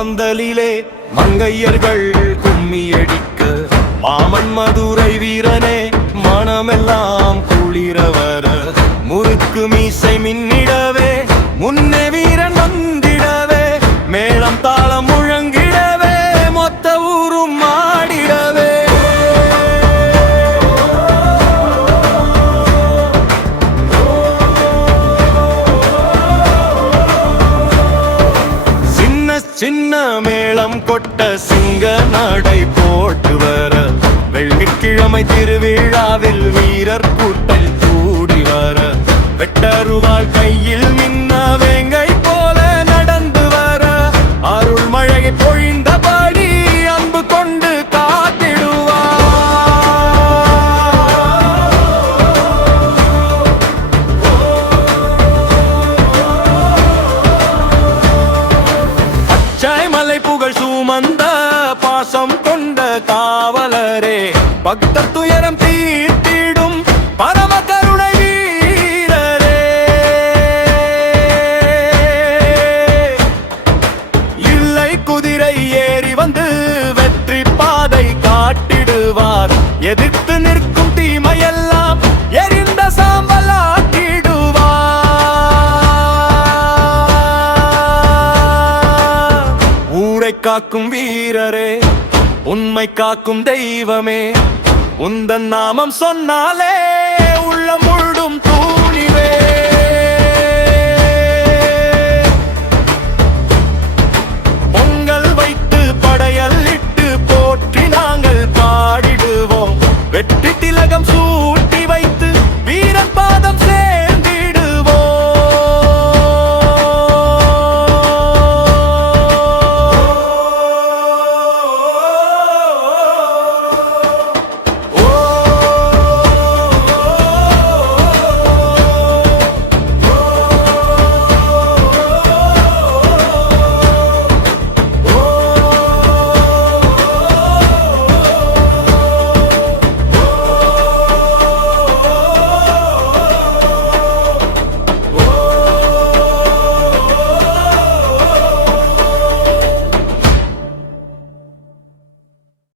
பந்தலிலே மங்கையர்கள் கும்மியடிக்க மாமன் மதுரை வீரனே மனமெல்லாம் குளிரவர முறுக்கு மீசை மின்னிடவே முன்னே வீரன் வந்திடவே மேளம் தாளம் முழங்கிடவே மொத்த ஊரும் மாடிடவே சின்ன மேளம் கொட்ட சிங்க நடை போட்டு வர வெள்ளிக்கிழமை திருவிழாவில் வீரர் கூட்டல் கூடி வர வெட்டருவாள் கையில் மின்ன வேங்கை போல நடந்து வர அருள் மழை பொழிந்தபடி அன்பு கொண்டு காத்திடுவார். மலை புகழ் சுமந்த பாசம் கொண்ட காவலரே பக்தர் துயரம் தீர்த்திடும் பரம கருணை வீரரே இல்லை குதிரை ஏறி வந்து வெற்றி பாதை காட்டிடுவார் எதிர்த்து நிற்கும் தீமையெல்லாம் எரிந்த சாம்பலாக்கிடுவார். காக்கும் வீரரே உண்மை காக்கும் தெய்வமே உந்தன் நாமம் சொன்னாலே